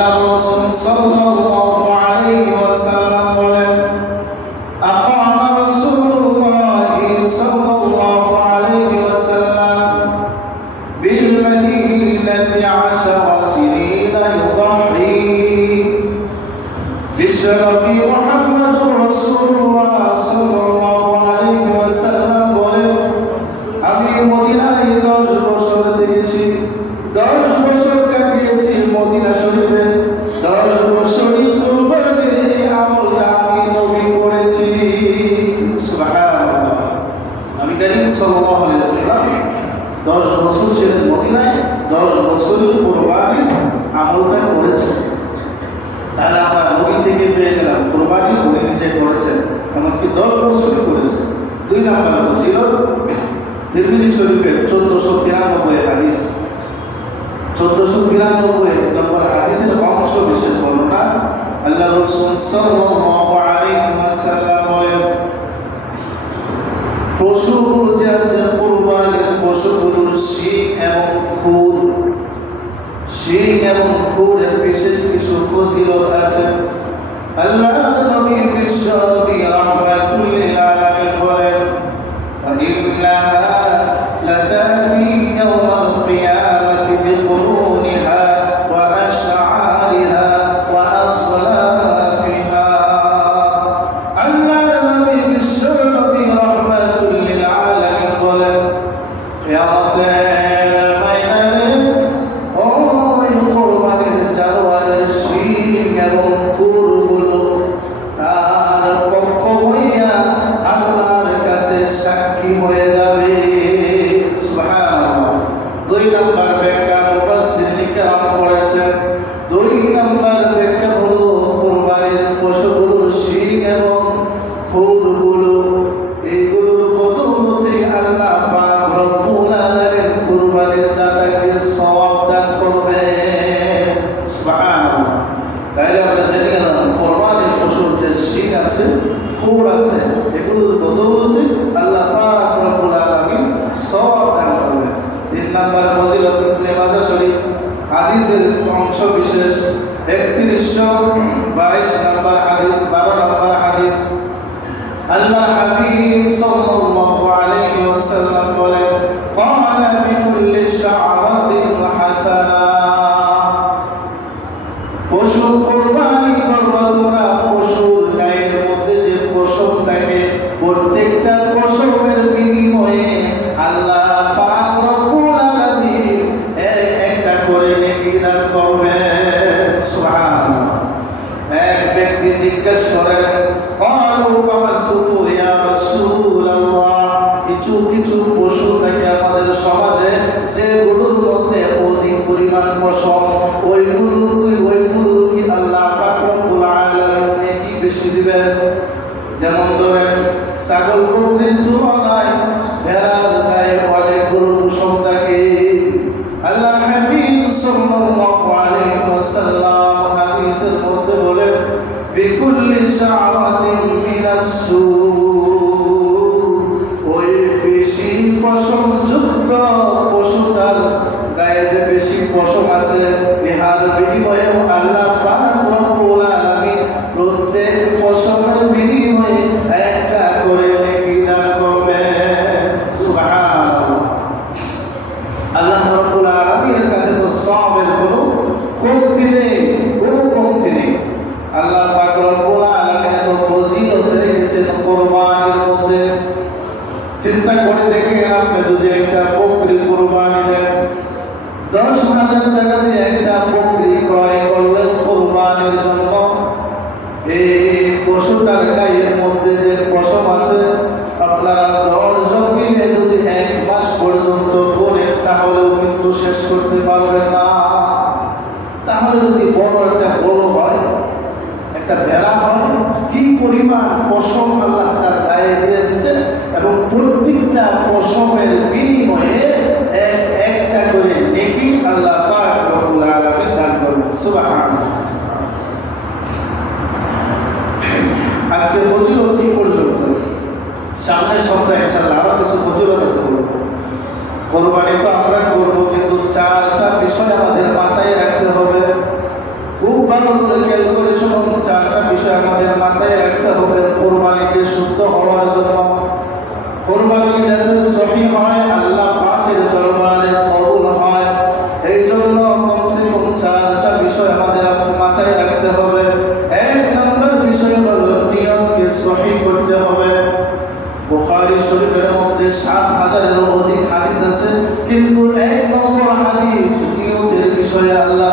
আল্লাহ রাসূল সাল্লাল্লাহু আলাইহি ওয়াসাল্লাম বলেন, আকামা রাসূলুল্লাহ সাল্লাল্লাহু আলাইহি ওয়াসাল্লাম বিল মাদিনাতি 10 সিনিনা ইউদাহি বিশরাফি মুহাম্মাদুর রাসূলুল্লাহ সাল্লাল্লাহু আলাইহি ওয়াসাল্লাম বলেন, আমি মদিনায় 10 বছর থেকেছি, 10 বছর কাটিয়েছি মদিনা শরীফে। 10 বছরই কুরবানির এই আমলটা আমি নবী করেছি। সুবহানাল্লাহ। নবী করিম সাল্লাল্লাহু আলাইহি ওয়াসাল্লাম 10 বছর ছিলেন মদিনায়, 10 বছরই কুরবানির আমলটা করেছেন। তাহলে আমরা নবী থেকে পেয়ে গেলাম কুরবানি উনি নিজে করেছেন, এমনকি 10 বছরই করেছেন। 2 নম্বর ফজিলত, তিরমিজি শরীফের 1493 হাদিস, 1493 নম্বর হাদিসের অংশ বিশেষ বর্ণনা। আল্লাহ রাসূল সাল্লাল্লাহু আলাইহি ওয়াসাল্লাম বলেন, পশুগুলো যে আছে কুরবানির পশুগুলোর শিং এবং খুর, শিং এবং খুরের বিশেষ কিছু ফজিলত আছে। আল্লাহর নবী বিশ্ব নবী রাহমাতুল লিল আলামিন বলেন, ইন্নাহা লাতাতি ইয়াওমাল কিয়ামাতি বিকুরুনিহা ওয়া আশআরিহা ওয়া আসলাফিহা। আল্লাহর নবী বিশ্ব নবী রাহমাতুল লিল আলামিন বলেন, কিয়ামতের ময়দানে ওই কুরবানির জানোয়ারের শিং এবং খুরগুলো তার পক্ষ হইয়া আল্লাহর কাছে সাক্ষী হয়ে যাবে। সুবহানাল্লাহ। 2 নম্বর ব্যাখ্যা মুফাসসিরিন কেরাম করেছেন। 2 নম্বর ব্যাখ্যা হলো কুরবানির পশুগুলোর শিং এবং খুরগুলো, এইগুলোর বদৌলতে আল্লাহ পাক রব্বুল আলামিন কুরবানির দাতাকে সওয়াব দান করবেন। সুবহানাল্লাহ। তাইলে আমরা জেনে গেলাম কুরবানির পশুর যে শিং আছে, খুর আছে, এগুলোর বদৌলতে আল্লাহ পাক রব্বুল আলামিন সওয়াব দান করবেন। 3 নম্বর ফজিলত, ইবনে মাজাহ শরীফ হাদিসের অংশ বিশেষ 3122 নম্বর হাদিস, 12 নম্বর হাদিস। আল্লাহ হাবিব সাল্লাল্লাহু আলাইহি ওয়াসাল্লাম বলেন, ক্বালা বিকুল্লি শা'রাতিন হাসানা। পশু কুরবানি করবা তোমরা, পশুর গায়ের মধ্যে যে পশম থাকে প্রত্যেকটা পশমের বিনিময়ে আল্লাহ পাক রব্বুল আলামিন একটা করে নেকি দান করবেন। সুবহানাল্লাহ। এক ব্যক্তি জিজ্ঞাসা করেন, ক্বালু ফামাসুকু ইয়া রাসূলুল্লাহ, কিছু কিছু পশু থাকে আমাদের সমাজে যেগুলোর মধ্যে অধিক পরিমাণ পশম, ওইগুলো কি আল্লাহ পাক রব্বুল আলামিন নেকি বেশি দিবেন? যেমন ধরেন ছাগল বকরির তুলনায় ভেড়ার গায়ে অনেকগুলো পশম থাকে। আল্লাহ হাবিব সাল্লাল্লাহু আলাইহি ওয়াসাল্লাম হাদিসের মধ্যে বলেন, বিকুল্লি শা'রাতিন মিনাস সু, ওই বেশি পশম যুক্ত পশুটার গায়ে যে বেশি পশম আছে, ইহার বিনিময়ে আল্লাহ পাক রব্বুল আলামিন প্রত্যেক পশমের বিনিময়ে একটা করে নেকি দান করবেন। সুবহানাল্লাহ। আল্লাহ রব্বুল আলামিনের কাছে তো সওয়াবের কোনো কমতি নেই, কোনো কমতি নেই। আল্লাহ পাক রব্বুল আলামিন এত ফজিলত রেখেছেন কুরবানির মধ্যে। চিন্তা করে দেখেন, আপনি যদি একটা বকরি কুরবানি দেন, 10,000 টাকা দিয়ে একটা বকরি ক্রয় করলেন কুরবানির জন্য, এই পশুটার গায়ের মধ্যে যে পশম আছে আপনারা 10 জন মিলে যদি 1 মাস পর্যন্ত করেন তাহলেও কিন্তু শেষ করতে পারবেন না। তাহলে যদি বড় একটা গরু হয়, একটা ভেড়া হয়, কি পরিমাণ পশম আল্লাহ তার গায়ে দিয়ে দিয়েছে, এবং প্রত্যেকটা পশমের বিনিময়ে একটা করে নেকি আল্লাহ পাক রব্বুল আলামিন দান করবেন। সুবহানাল্লাহ। আজকে ফজিলত এই পর্যন্ত, সামনের সপ্তাহে ইনশাআল্লাহ আরো কিছু ফজিলত আছে বলবো। কোরবানি তো আমরা করবো, কিন্তু 4টা বিষয় আমাদের মাথায় রাখতে হবে। খুব ভালো করে খেয়াল করে শুনুন, চারটা বিষয় আমাদের মাথায় রাখতে হবে কোরবানিকে শুদ্ধ হওয়ার জন্য। কোরবানি যাতে সহি হয়, আল্লাহ পাকের দরবারে কবুল হয়, এই জন্য কমসে কম চারটা বিষয় আমাদের মাথায় রাখতে হবে। এক নম্বর বিষয় হলো নিয়তকে সহি করতে হবে। বুখারী শরীফের মধ্যে ৭,০০০-এরও অধিক হাদিস আছে, কিন্তু এক নম্বর হাদিস নিয়তের বিষয়ে আল্লাহ